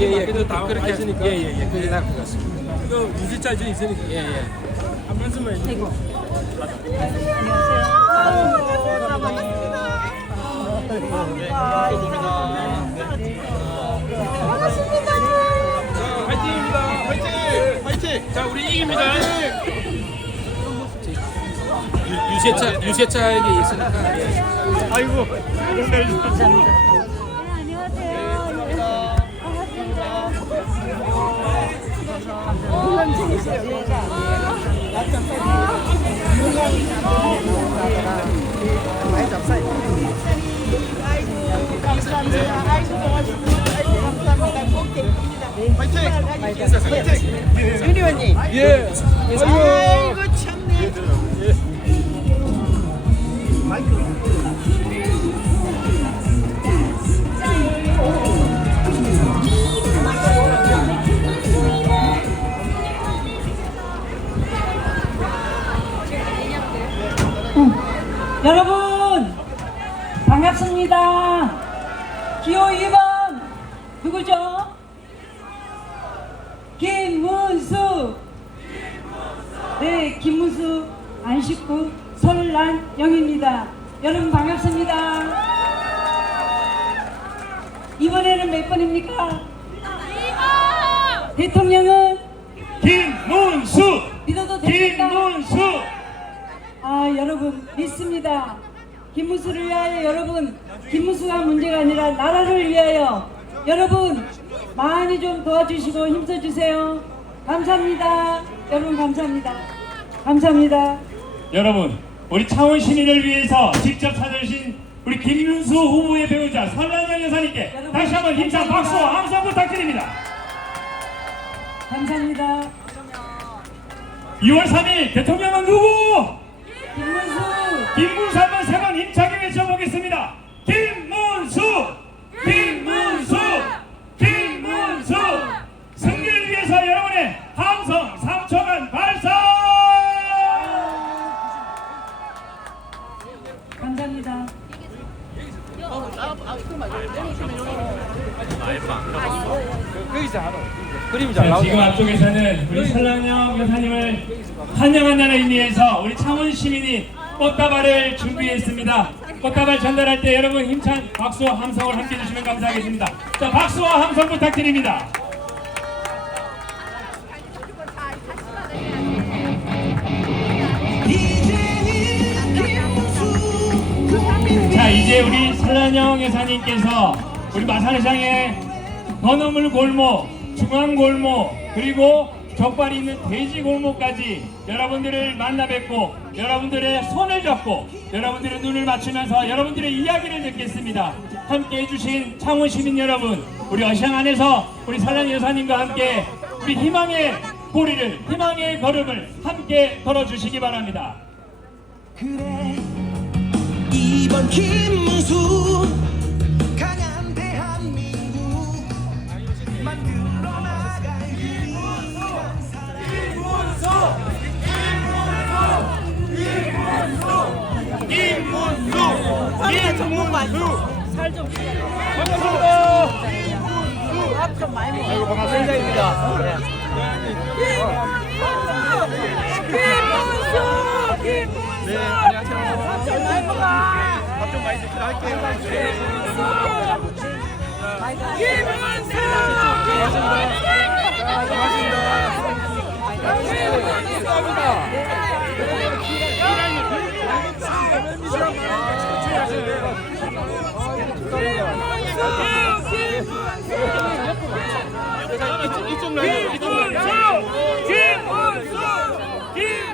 예, 밖에도 다 그렇게 있으니까. 예, 그게 나을 것 같습니다. 이거 유지자지 있으니까. 예. 한 말씀만 해주세요. 화이팅입니다. 화이팅. 자, 우리 이깁니다. 유세차에게 있으니까. 예. 아이고. 감사합니다. 윤 의원님. 예. 아이고 참네. 여러분 반갑습니다. 기호 2번 누구죠? 김문수. 네, 김문수 안식구 설란영입니다. 여러분 반갑습니다. 이번에는 몇 번입니까? 2번. 대통령은 김문수. 믿어도 됩니까? 김문수. 여러분 믿습니다. 김문수를 위하여 여러분, 김문수가 문제가 아니라 나라를 위하여 여러분 많이 좀 도와주시고 힘써주세요. 감사합니다. 여러분 감사합니다. 감사합니다. 여러분, 우리 창원 시민을 위해서 직접 찾아주신 우리 김문수 후보의 배우자 설란영 여사님께 여러분, 다시 한번 힘찬 감사합니다. 박수와 함성 부탁드립니다. 감사합니다. 2월 3일 대통령은 누구? 김문수. 김문수 한번 세 번 힘차게 외쳐보겠습니다. 김문수! 김문수! 김문수! 승리를 위해서 여러분의 함성 3초간 발사! 감사합니다. 그림자 지금 앞쪽에서는 우리 설란영 여사님을 환영한다는 의미에서 우리 창원 시민이 꽃다발을 준비했습니다. 꽃다발 전달할 때 여러분 힘찬 박수와 함성을 함께 해주시면 감사하겠습니다. 자, 박수와 함성 부탁드립니다. 자, 이제 우리 설란영 여사님께서 우리 마산시장의 건어물 골목, 중앙 골목, 그리고 족발이 있는 돼지 골목까지 여러분들을 만나 뵙고 여러분들의 손을 잡고 여러분들의 눈을 맞추면서 여러분들의 이야기를 듣겠습니다. 함께 해주신 창원 시민 여러분, 우리 어시장 안에서 우리 설란영 여사님과 함께 우리 희망의 고리를, 희망의 걸음을 함께 걸어주시기 바랍니다. 그래 이번 김문수 강한 대한민국 만들어 나갈 밥좀 많이 먹어. 아이고 반갑습니다. 네, 안녕하세요. 밥좀 많이 먹어. 밥 좀 많이 드시라 할게요.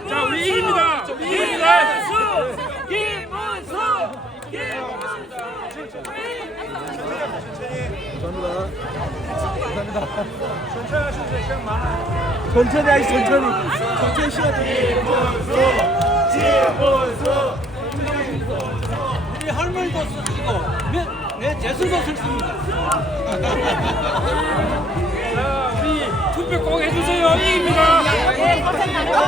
자, 우리 이깁니다. 이깁니다. 천천히 하시 천천히 시간 우리 할머니도 쓰시고 내 재수도 썼습니다. 자, 우리 투표 꼭 해주세요. 이깁니다. 네, 고생 많으셨어요.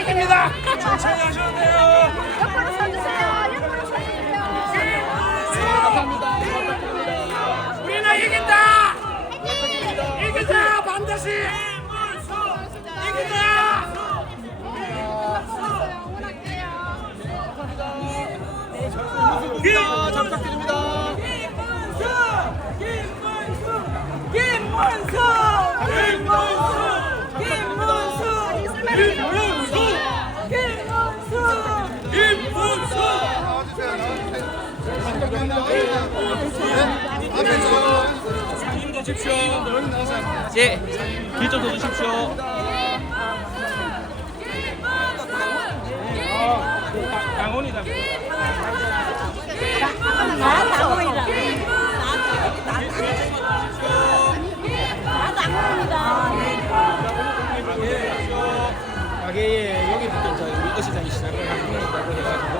이깁니다. 천천히 하셔도 돼요. 옆으로 서주세요. 옆으로 서주세요. 다시 김문수 이기자. 잘 부탁드립니다. 좀 주십시오. 예. 길좀 더 주십시오. 당원이다. 가게에 여기부터 이제 우리 어시장이 시작을 하는 거니까 해가지고.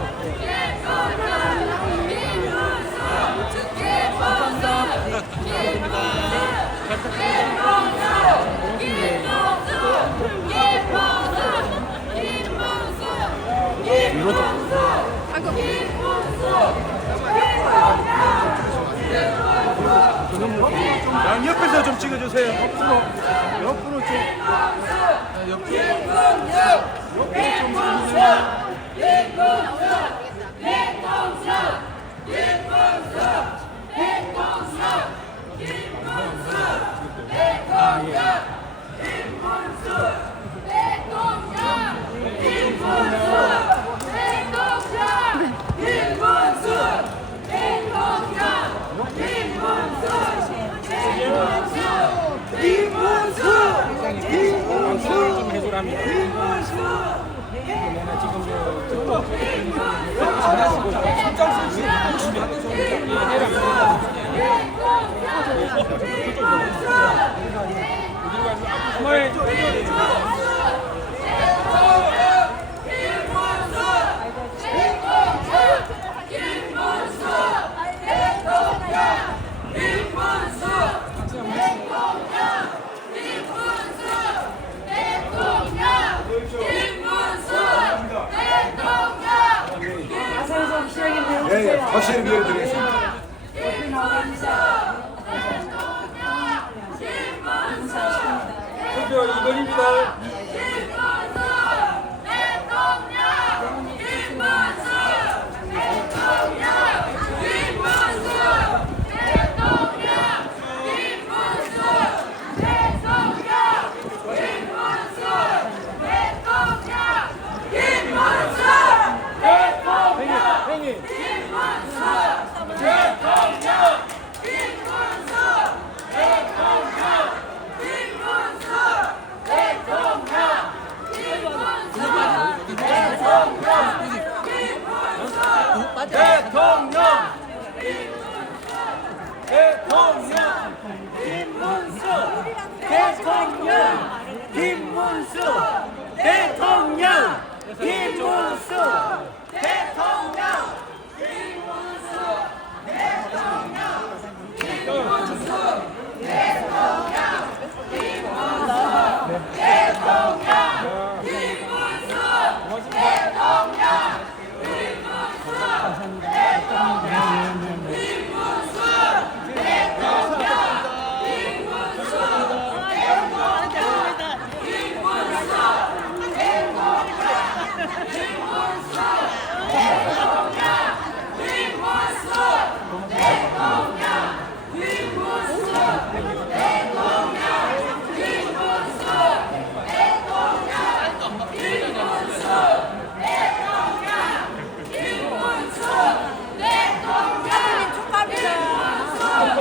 옆에서 좀 찍어주세요. 옆으로 좀. 좀 해주랍니다. 내가 지금 아산에서 시작이 되었어요. 예, 확실히 밀어드리겠습니다. 옆에 나오겠습니다. 투표 이번입니다.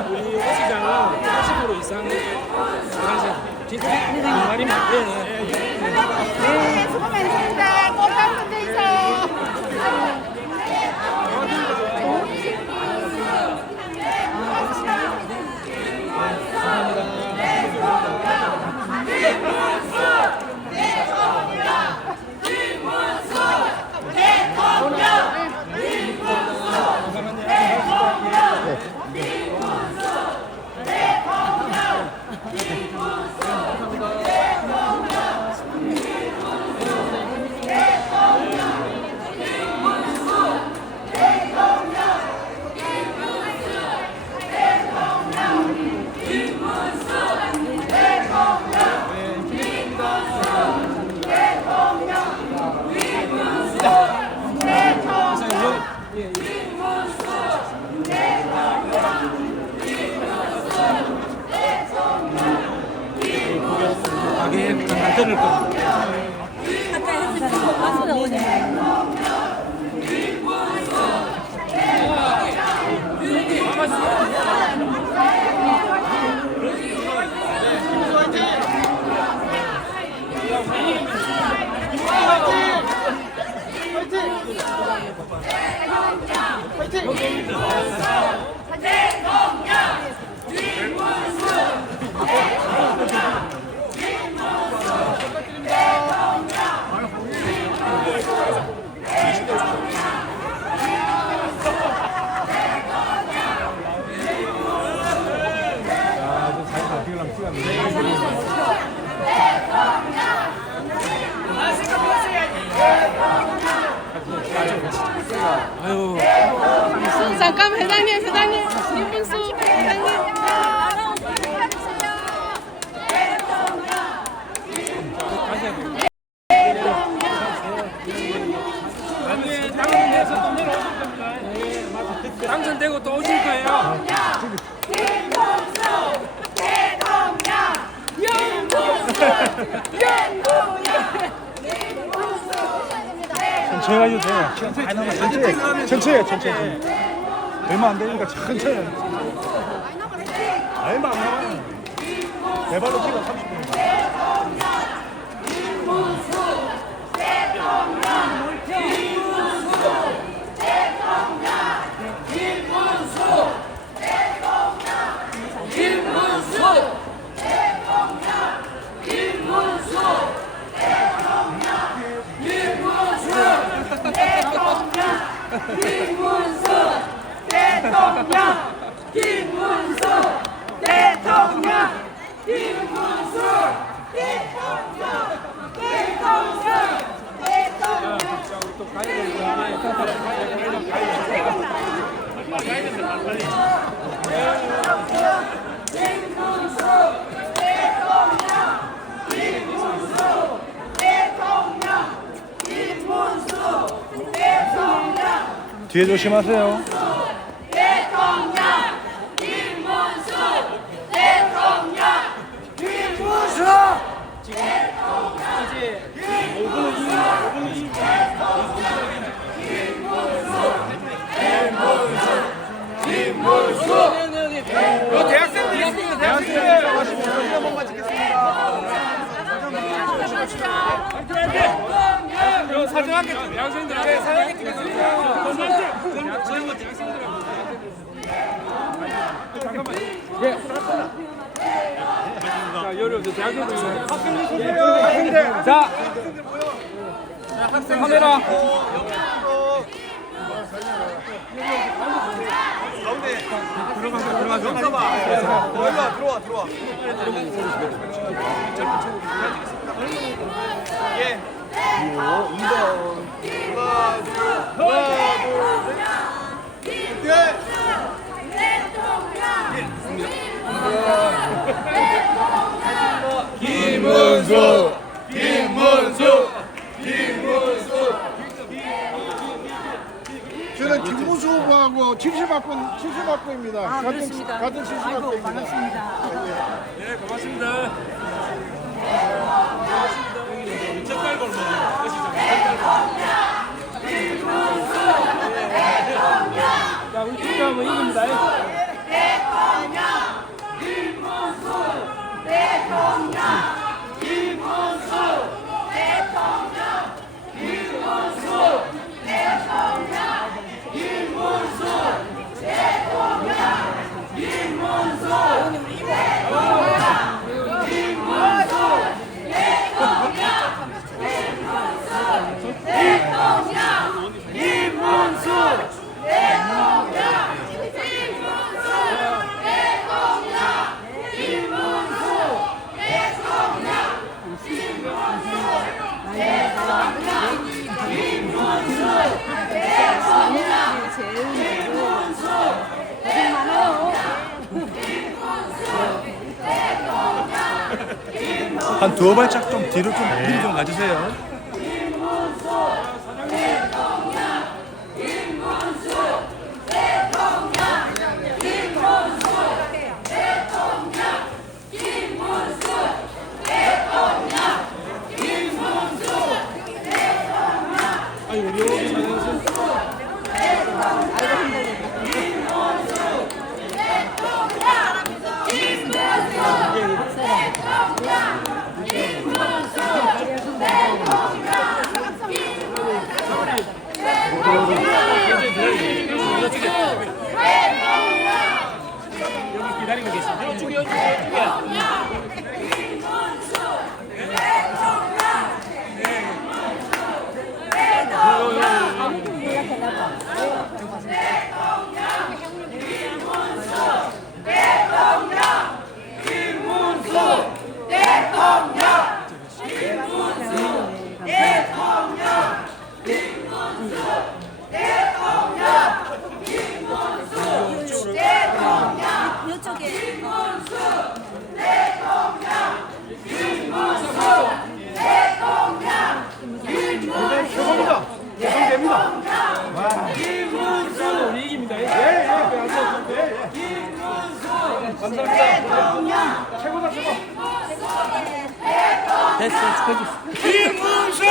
우리 어시장은 80% 이상 진짜 정말이 많대요. 네, 수고 많으십니다. 꼭 당선되세요. 이제 잠깐 들을 겁니다. 잠깐만 회장님 김분수 회장님 당선돼서 또 내려오실 겁니다. 당선되고 또 오실 거예요. 천천히 가셔도 돼요. 시간 많이 남았어요. 천천히. 얼마 안 되니까 천천히. 얼마 안 남아요. 내 발로 찍어 30분. 뒤에 조심하세요. 사진 한 개 찍어요. 양생들한테 사진 한 개 자, 여러분들 대학생들 학생들 자, 학생 카메라. 들어와. 예. 저는 김문수 후보하고 70학번입니다. 그렇습니다. 같은 70학번입니다. 반갑습니다. 네, 고맙습니다. 미쳤달 골목 자, 우리 팀장은 이깁니다. 한 두어 발짝 좀 뒤로 좀 미리 좀 가주세요. 여기 기다리고 계십니다. 이쪽에 이쪽에. 죄송합니다. 죄송됩니다. 우리 이깁니다. 감사합니다. 최고다 최고. 김문수!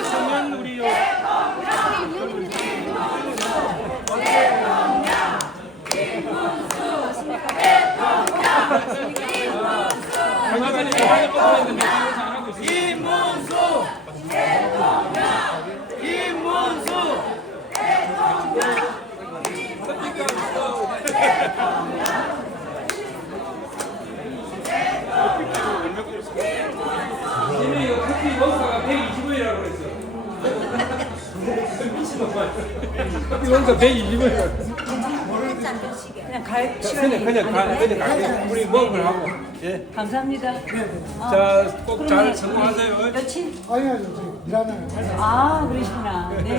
청년 우리 얼마 전에 대화를 뻗어냈는데 잘하고 있습니다. 김문수! 김문수! 님이 이거 커피 원가가 120원이라고 그랬어요. 커피 원가 120원이라고. 그냥 우리 먹을 하고. 예. 감사합니다. 자, 꼭 잘 성공하세요. 며칠? 아니요, 일하나요? 아, 그러시구나. 네,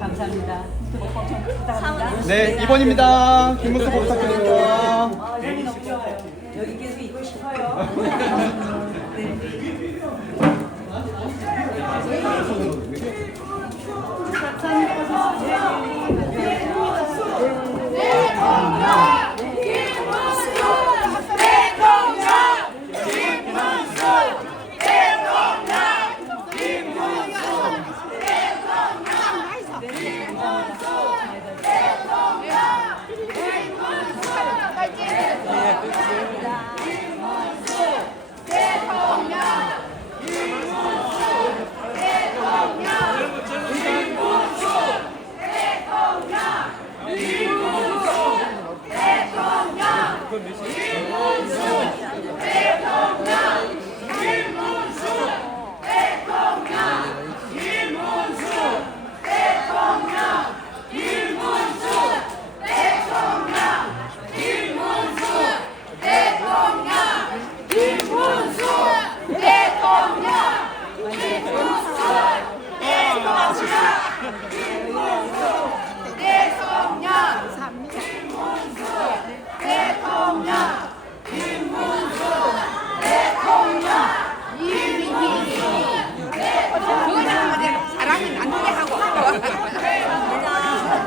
감사합니다. 부탁합니다. 네, 2번입니다. 김문수 부탁드립니다. 여기 너무 좋아요. 여기 계속 있고 싶어요. 네.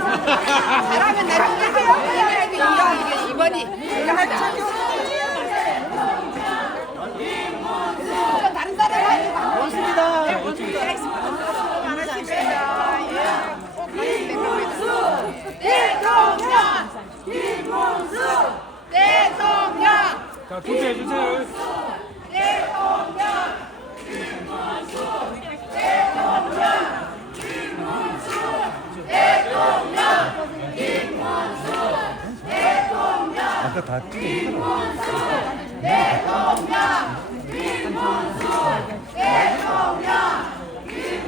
잘하면 나중에 하고 이번이 이거 하자. 다른 사람 하지 고맙습니다. 대통령! 김문수! 대통령! 자, 투표해 주세요. 대통령! 아까 다 찍어.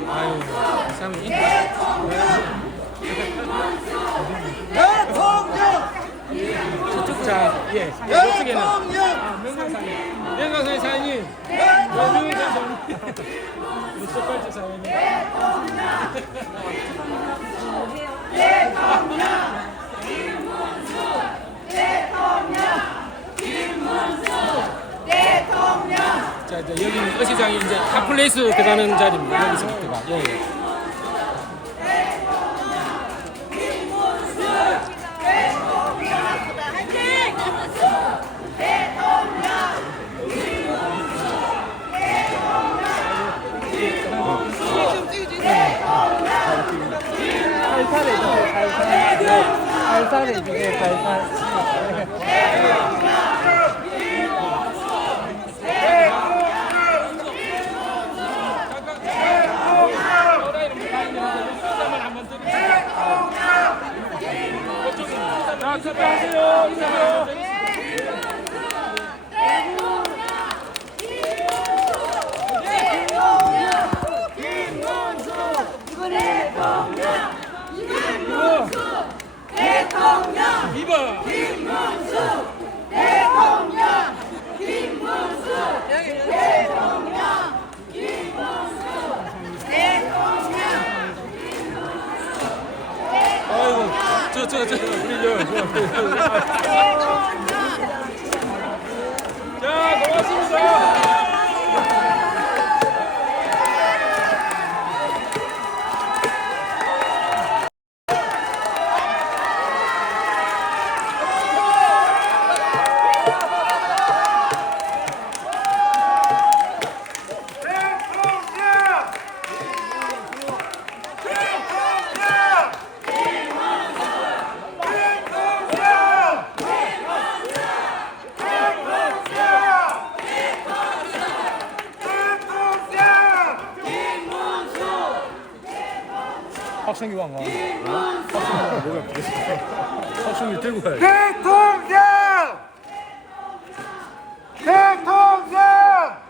아유, 잠깐만요. 자, 예. 이쪽에는 명강사의 사장님, 명강사의 사장님, 우리 첫 번째 사장님. 자, 이제 여기는 어시장이 이제 핫플레이스 들어가는 자리입니다. 여기서부터가. 예, 예. 살살 해주게, 살살. 자, 인사하세요. 인사하세요. 아이고, 자, 고맙습니다. 박성기 왕. 박성기 왕 뭐가 되겠어? 박성기 들고 가야지. 대통령! 대통령!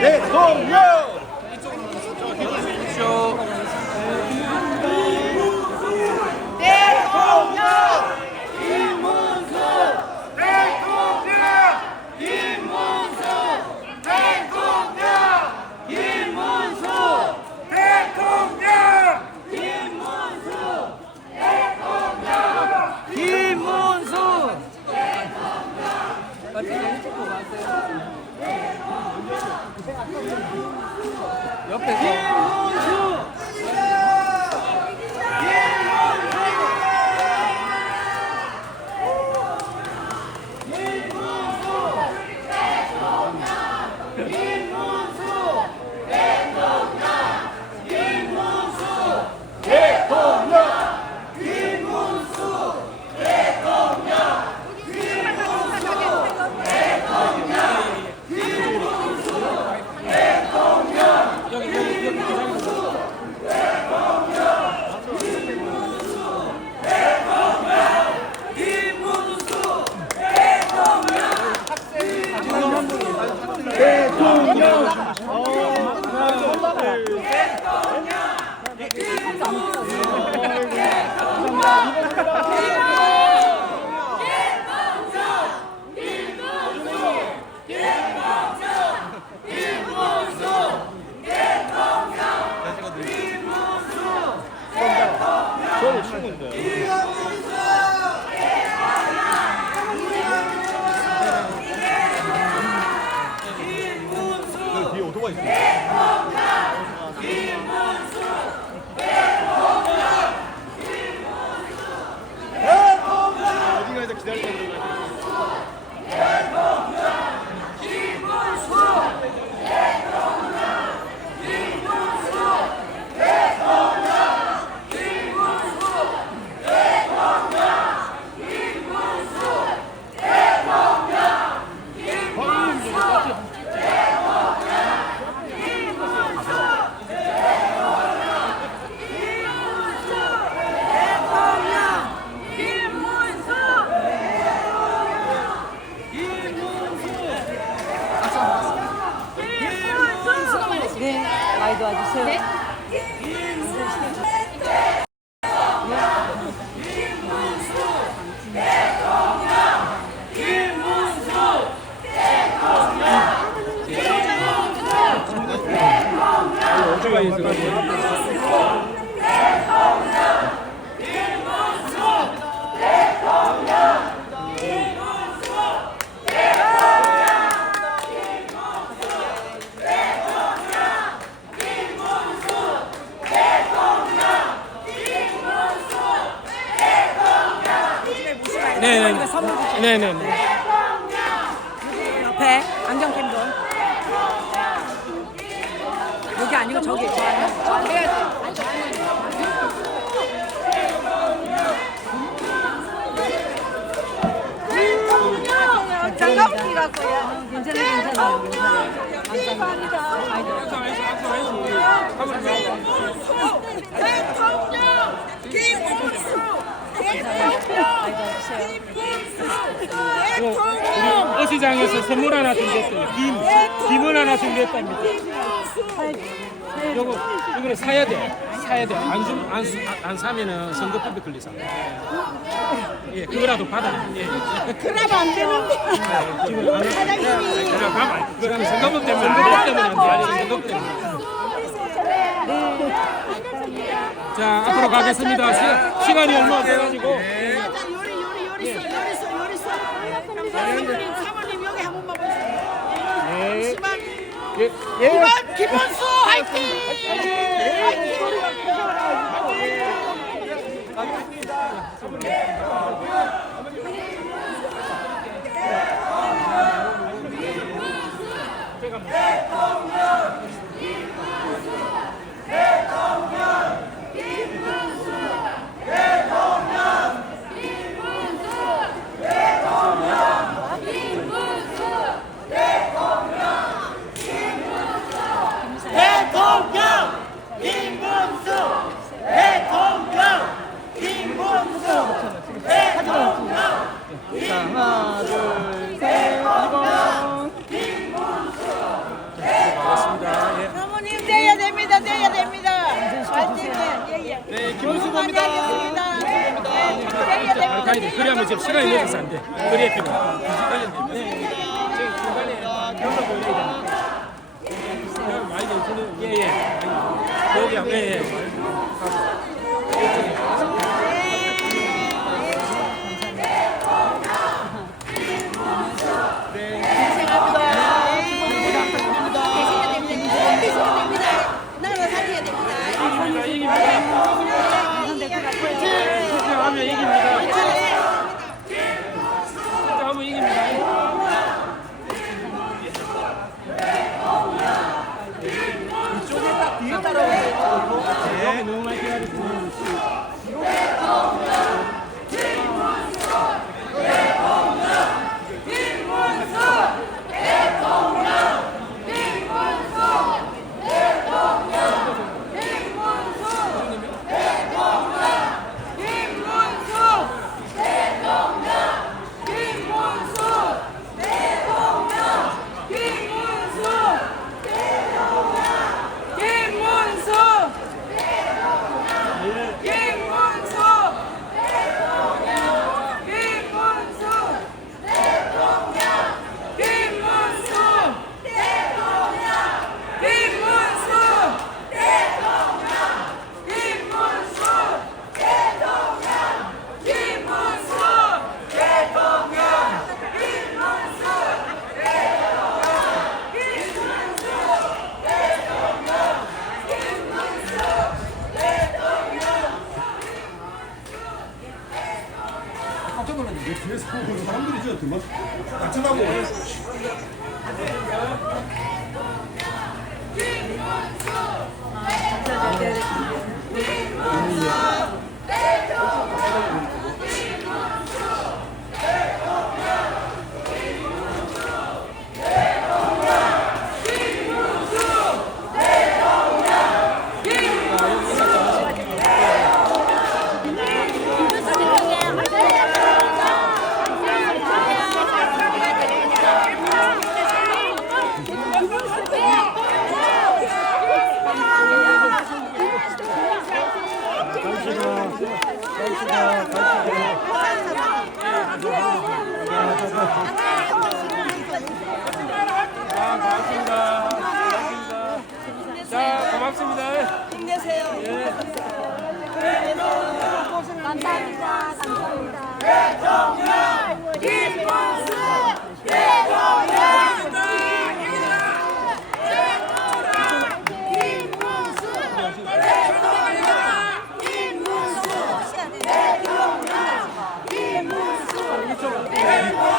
대통령. 뒤에 오토바이 있어. 어디가에서 기다리고 있는 거야? 네, 많이 도와주세요. 네. 오토바이 있어가지고. 네네. 네네. 옆에 안경캠 좀. 여기 아니고 저기. 장갑 끼갖고요. 괜찮아요. 감사합니다. 대통령 김문수 대통령 우리 어시장에서 선물 하나 준비했어요. 김은 하나 준비했답니다. 이거는 사야 돼. 안 사면은 선거법에 걸리잖아. 예, 그거라도 받아. 예. 그러면 안 되는데. 지금 안 그래, 가만. 그러면 선거법 때문에 안 돼. 선거법 때문에. 자, 앞으로 가겠습니다. 시간이 얼마 없어가지고. 요리소. 사모님 여기 한 번만 보세요. 김원수 화이팅! 대통령 김문수 대통령 그래야면 지금 시간이 늦어서 안 돼. 그래야 필요. 2시 걸렸는데. 저기 중간에 경로 돌려야 되니까. 많이 되시는 예예. 여기 예예. 나라가 살려야 됩니다. 하면 이깁니다. 하면 이깁니다. 이쪽에 딱 뒤에 따라오세요. 너무 많이 기다렸어요. 사람들이 진짜 정말 같이 고맙습니다. 자, 고맙습니다. 힘내세요. 감사합니다. 감사합니다.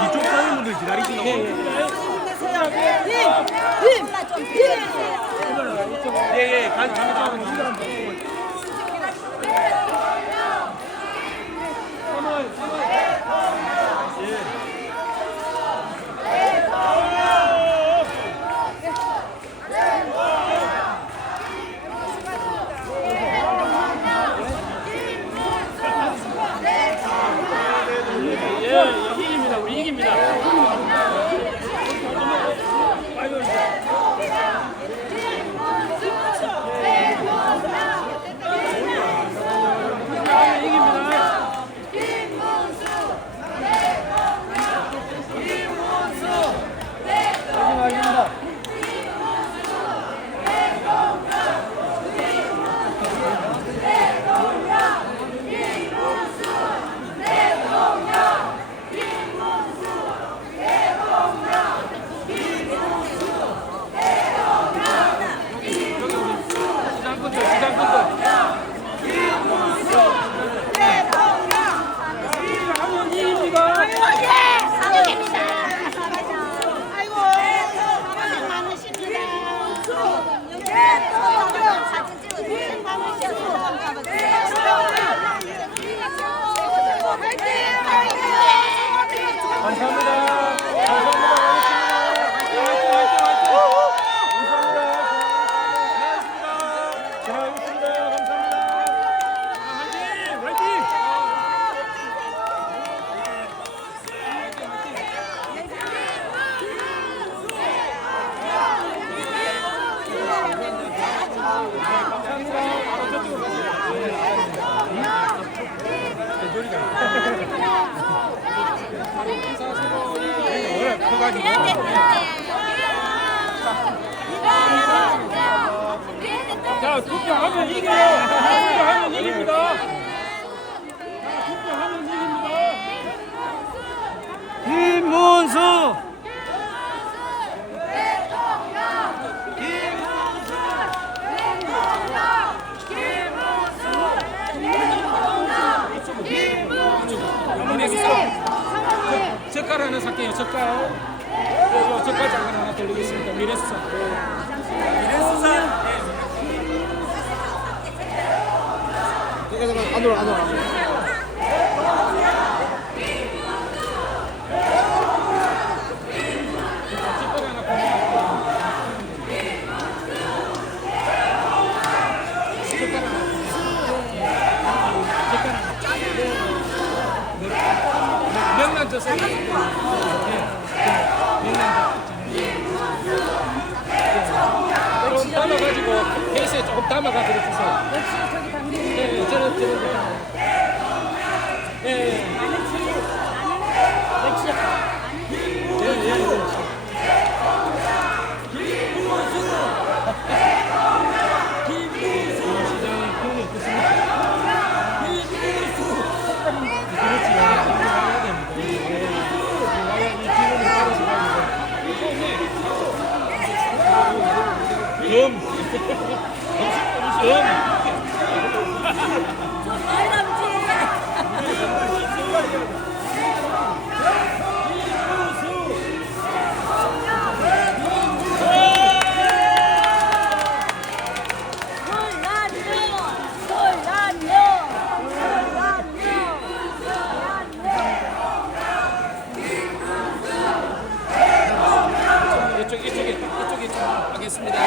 이쪽 사람분들 기다리시는 예예. 가면 예, 이깁니다. 우리 이깁니다. 아이고. 가지고. 자, 투표하면 이겨요. 투표하면 이깁니다. 자, 투표하면 이깁니다. 김문수. 젓갈 하나 살게요. 젓갈. 젓갈 장을 하나 돌리겠습니다. 미래수산. 미래수산. 명란 젓 조금 담아가지고 케이스에 조금 담아가 드려주세요. 네, 저는 이쪽에 좀 하겠습니다.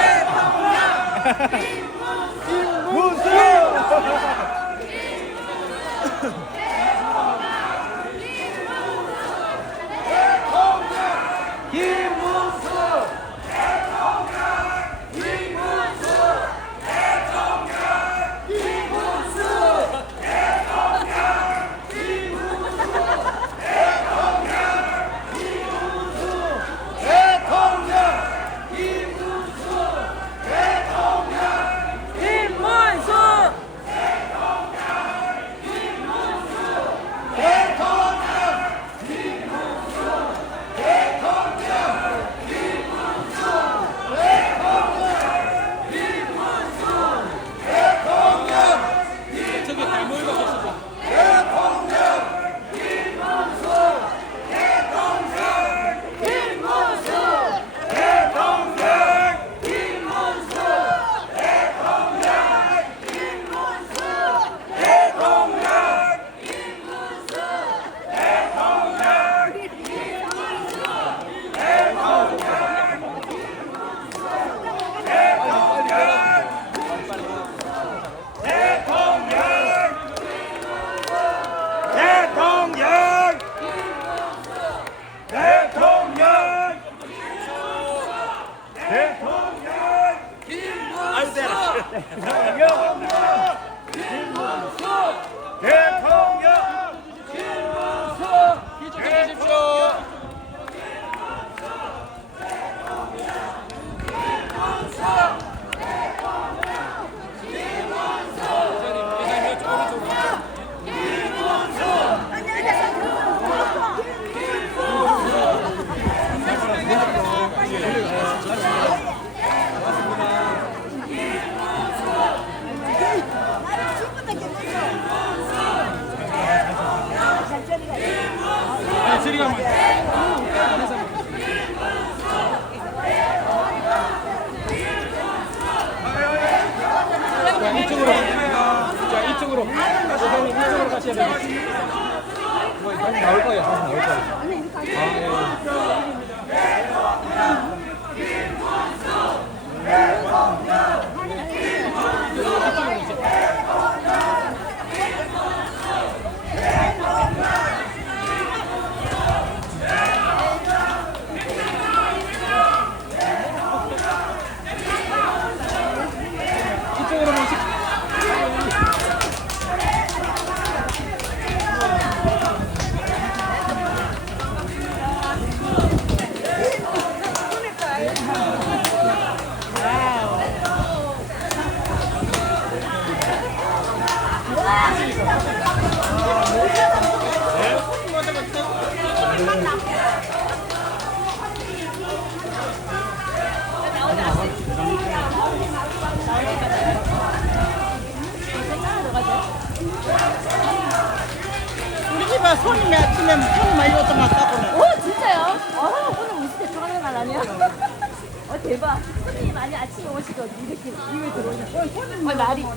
대박. 손님이 많이 아침에 오시거든. 이렇게 이거 들어오셨어. 날이. 야,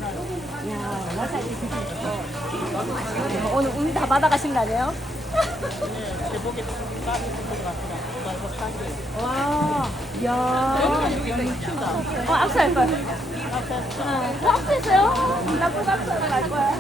와사비 드시죠. 오늘 운 다 받아가신다네요. 와, 야. 악수할 거야. 악수했어요? 나쁜 악수가 날 거야.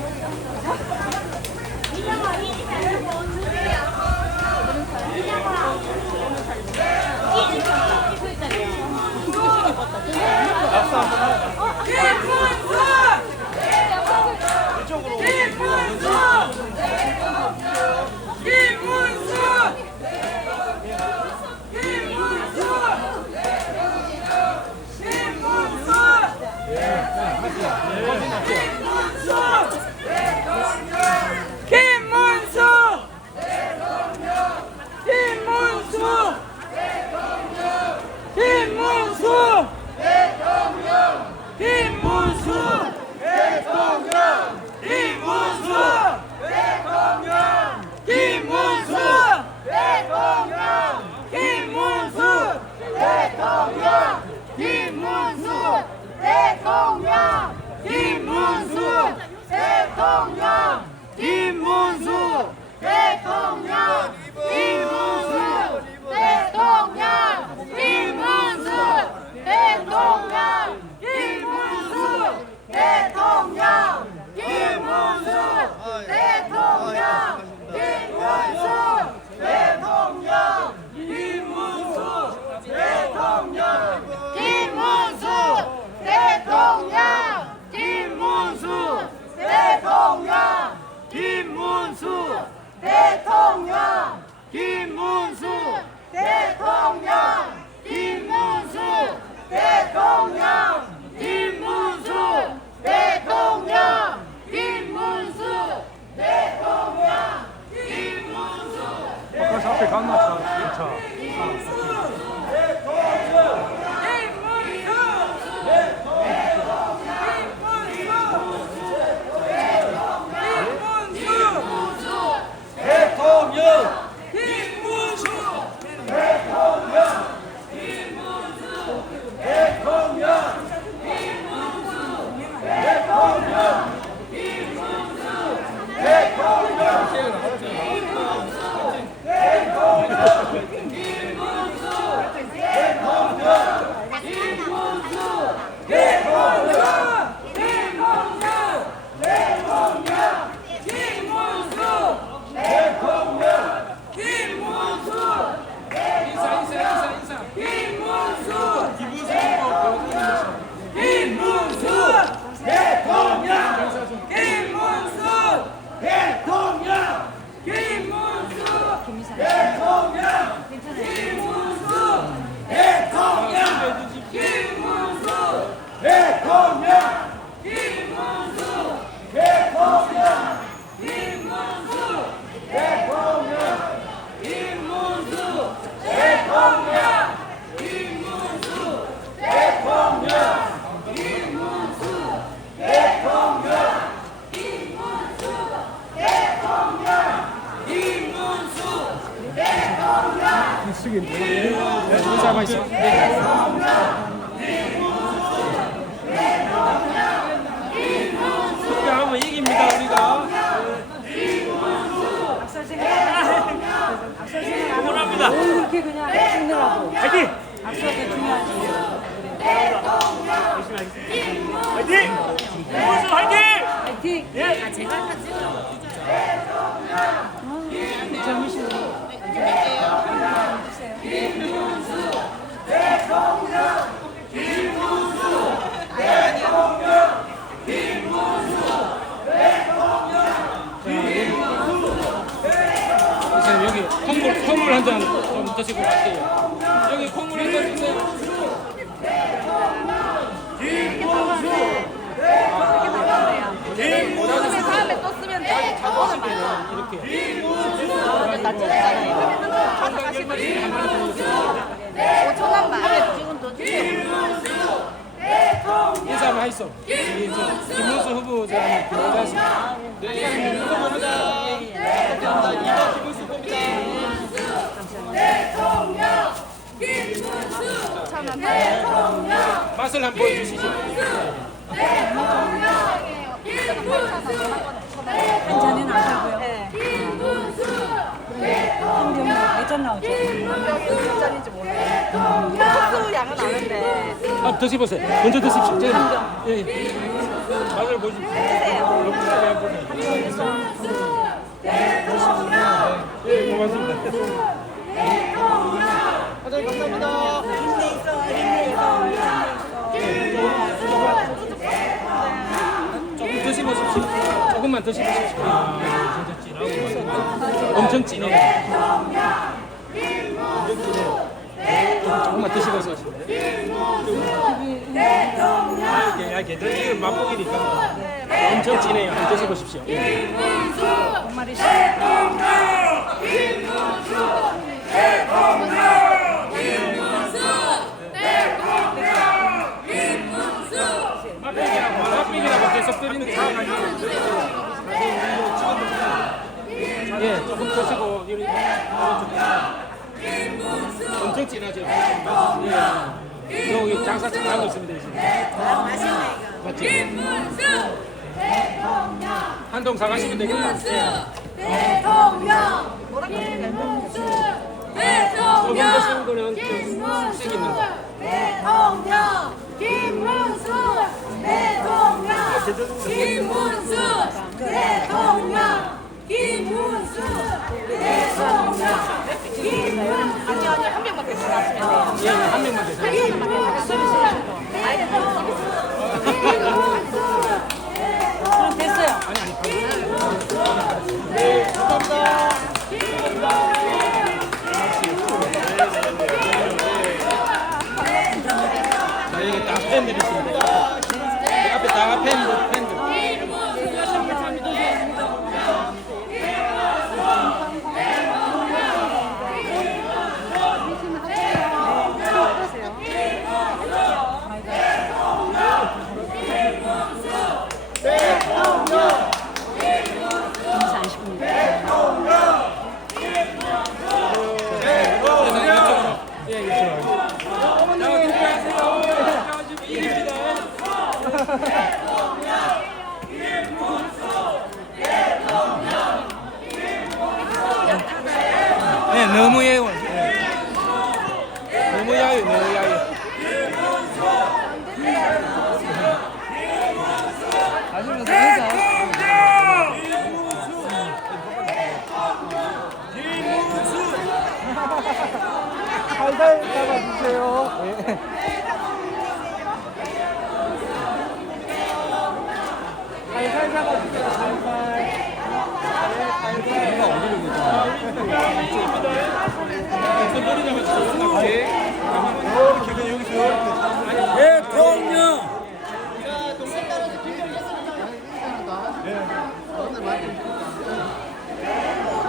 아까 앞에 갔나 차. 인사만 있어. 투표하면 이깁니다 우리가. 응원합니다. 이렇게 그냥 찍느라고. 화이팅! 악수가 더 중요하지. 화이팅! 김문수 화이팅! 화이팅! 예. 젊으신 여기 콩물 한 잔 좀 드시고 갈게요. 여기 콩물 한 잔 주세요. 다음에 또 쓰면 돼. 이렇게. 낫잖아요. 가시면 5천원만. 지금 더 인사 한번 하시죠. 김문수 후보자님 기호자십니다. 대통령 김문수 맛을 한번 보여주시죠. 한 잔에는 안 팔고요. 몇잔 나오죠? 수 양은 아는데. 아, 드셔보세요. 먼저 드십시오. 예, 예. 맛을 보십시오. 예, 고맙습니다. 사장님 감사합니다. 조금 드셔보십시오. 조금만 드셔보십시오. 아, 진짜 진하고 엄청 진해요. 엄청 진해요. 조금만 드셔보세요. 아, 괜찮아요. 이거 맛보기니까 엄청 진해요. 한번 드셔보십시오. 맛빙이라고 계속 드리는 거 예, 조금 드시고 여기 엄청 진하죠. 예, 여기 장사 잘하고 있습니다 지금. 맞지? 한동 사가시면 되겠다. 조금 드시는 거는 좀 숙색 있는 거. 한 명만 계속 나시면 돼요. 예, 한 명만 계세요. 그럼 됐어요. 자, 여기 다 팬들이 있습니다. 앞에 다 팬들. 네, 너무 예요. 너무 야요, 너무 야요. 가시면서 인사. 살살 잡아주세요. 네. 살살 잡아주세요. 살살. 대통령.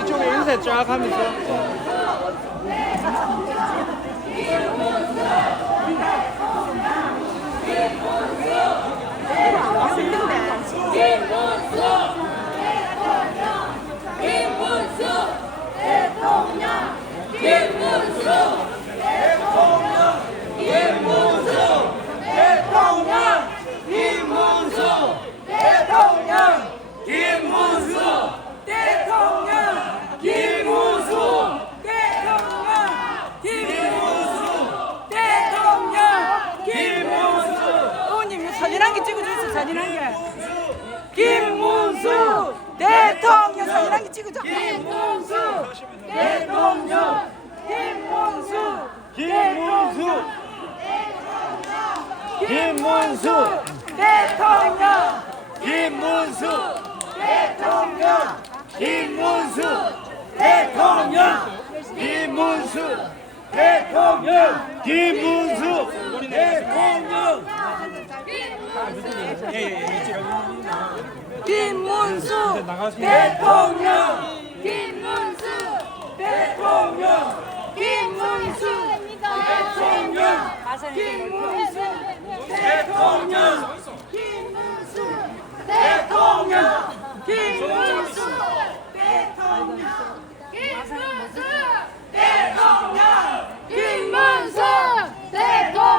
이쪽에 인사 쫙 하면서. 사진 한 개 찍어주세요. 사진 한 개. 김문수 대통령 사진 한 개 찍어줘. 김문수 대통령. 김문수 김문수. 김문수. 대통령. 김문수. 대통령. 김문수. 대통령. 김문수. 대통령. 김문수. 대통령. 김문수 대통령. 김문수 대통령. 김문수 대통령. 김문수 대통령. 김문수 대통령. 김문수 대통령. 김문수 대통령. 김문수 대통령.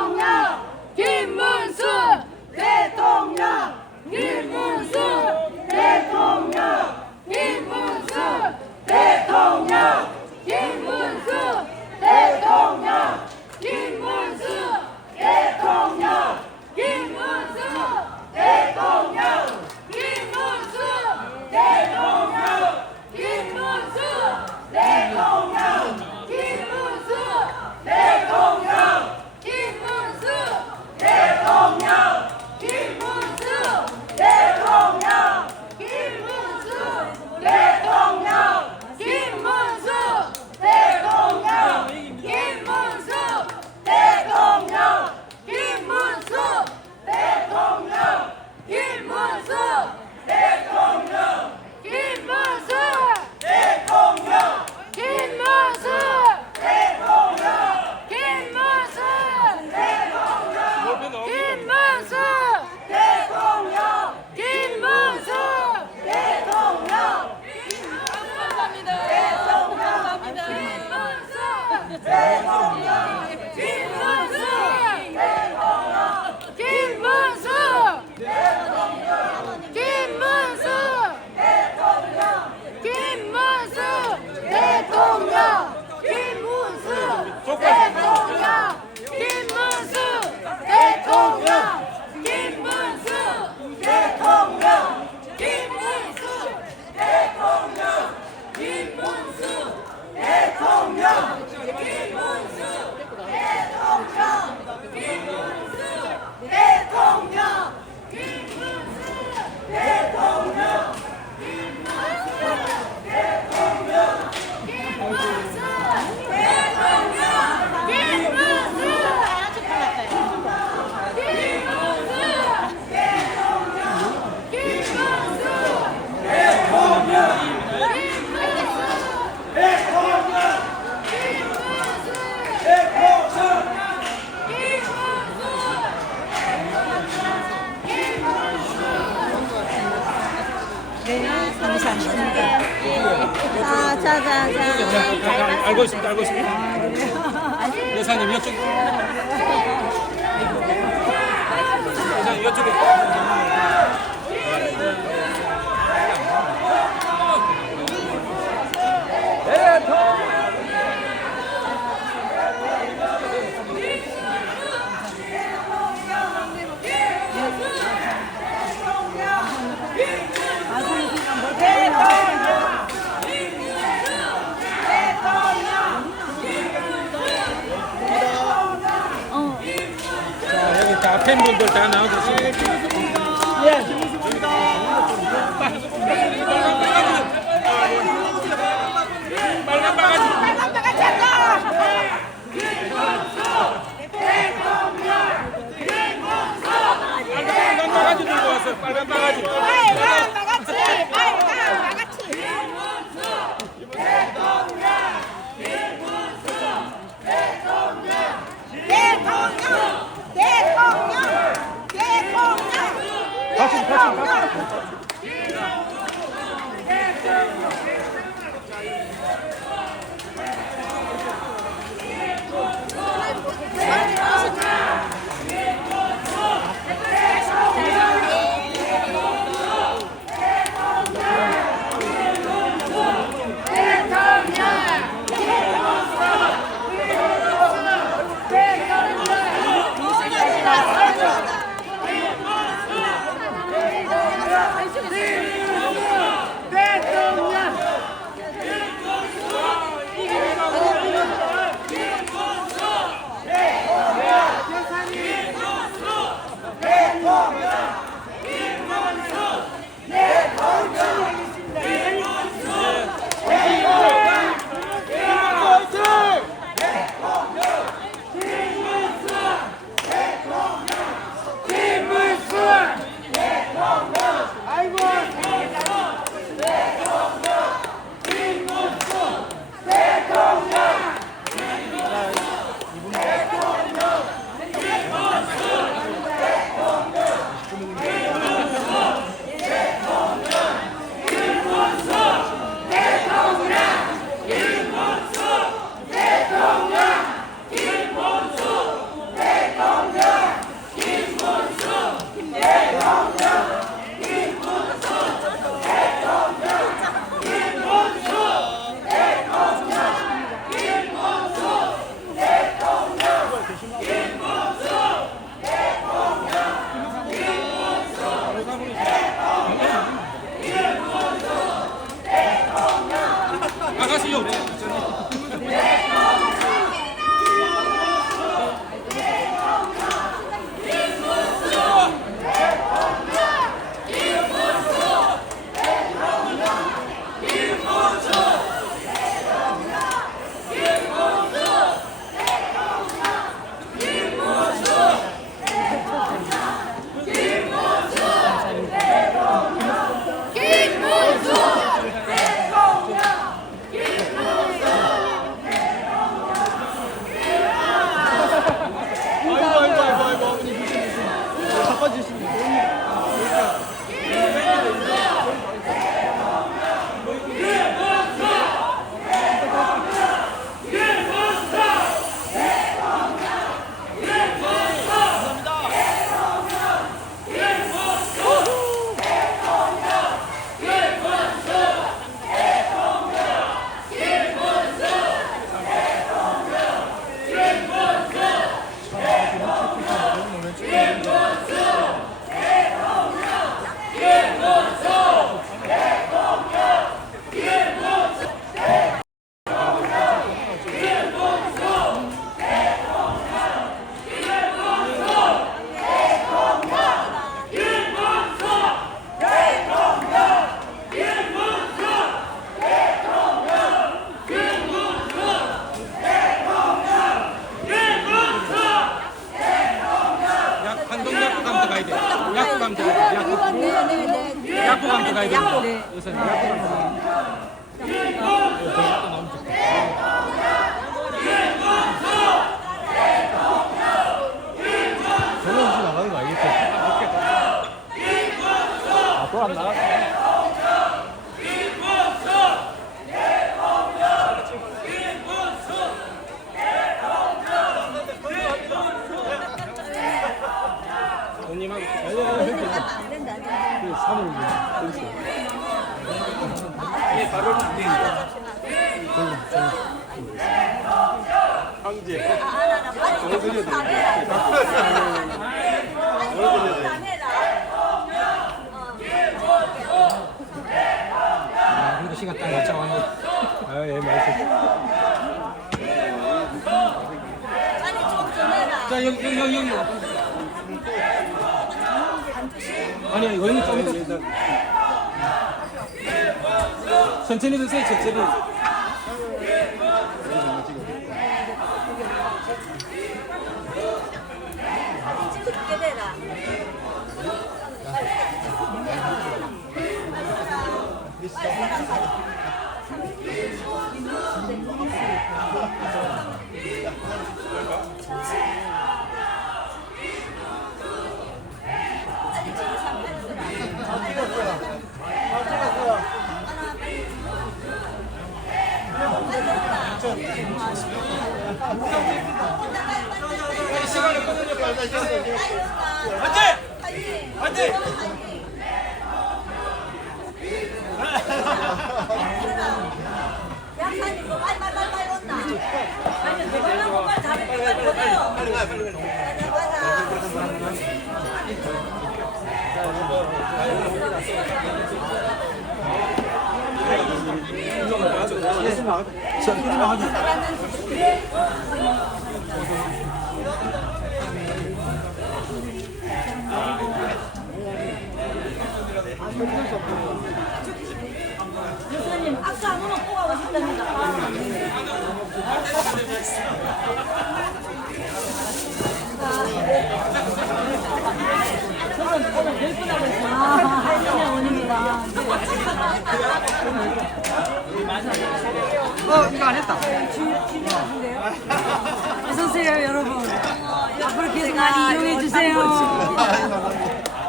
알고 있습니다. 알고 있습니다. 여사님 이쪽. 여사님 이쪽에. 자, 여기 다 팬분들 다 나오셨습니다. 빨간 바가지. 빨간 바가지 들고 왔어요. 빨간 바가지. 아가씨요. 약국감도 가야 돼요. 여사님 약국감도. 저거 혹시 나가는 거 알겠죠? 또 안 나가? 그래도 시간 딱 맞춰 왔네. 아예 맛있어. 자 여기. 아니야 이거는 좀 이따. 천천히 드세요 천천히. 안돼. 약사님 이거 빨리 온다. 아니 내가 정말 잘해. 빨리 교수님 아까 한 번만 꼭 하고 싶답니다. 저는 오늘 10분 하고 있어요. 할머니 원입니다. 이거 안 했다. 어서오세요 여러분. 앞으로 계속 많이 이용해주세요.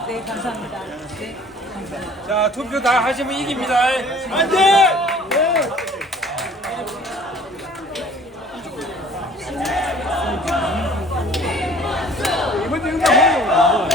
네 감사합니다. 자, 투표 다 하시면 이깁니다. 안 돼! 이번 주는 다 먹는 거.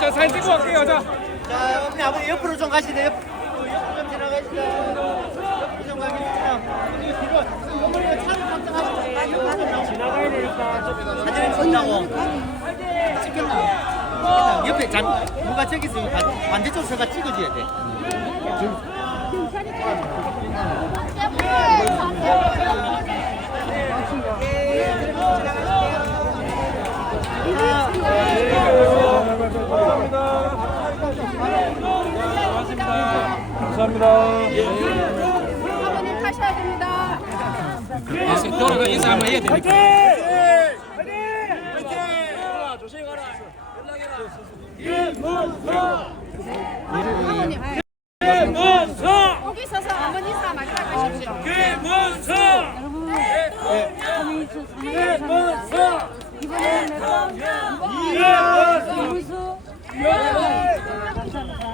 자, 사진 찍고 갈게요. 자. 자, 어머니 아버지 옆으로 좀 가시죠. 옆으로 좀 지나가시죠. 옆으로 좀 가겠습니다. 뒤로. 어머니가 차를 확장하시죠. 지나가야 되니까 사진을 찍자고. 찍겠나? 옆에 누가 저기 있으면 반대쪽 서가 찍어줘야 돼. 감사합니다. 사모님 타셔야 됩니다. 돌아가 인사 한번 해야 되니까. 거기 서서 한번 인사 마지막 하십시오. 이번에는 이문수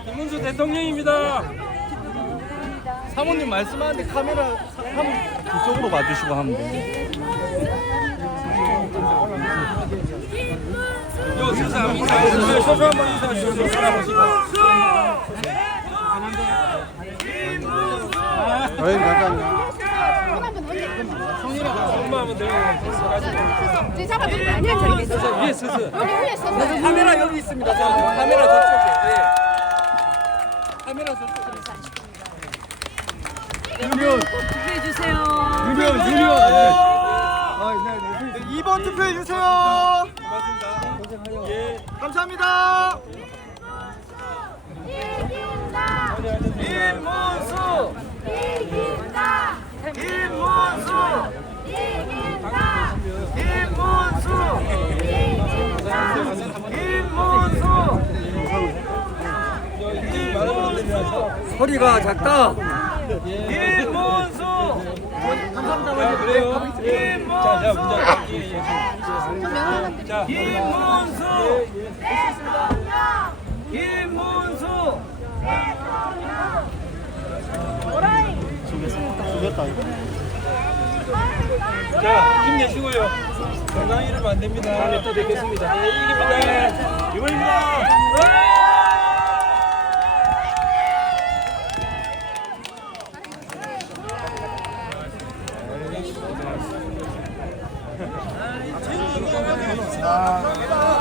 김문수 대통령입니다. 사모님 말씀하는데 카메라 한번 그쪽으로 봐주시고 하면 돼요. 요 서서 한번 인사하시죠. 서서 한번 인사하시죠. 엄마 한번 들고 지금 잡아드릴까요? 아니야, 저기 있어. 위에 서서. 여기 위에 서서. 카메라 여기 있습니다. 저 카메라 저쪽에. 예. 카메라 저쪽에. 유면, 투표해주세요. 유면. 2번 투표해 주세요. 맞습니다. 예. 감사합니다. 김문수. 김문수. 김문수. 허리가 작다. 김문수. 감사합니다. 그래요. 자, 김문수. 김문수. 자, 힘내시고요. 건강 잃으면 안 됩니다. 다음에 또 뵙겠습니다. 네, 이깁니다. 이번입니다. 자,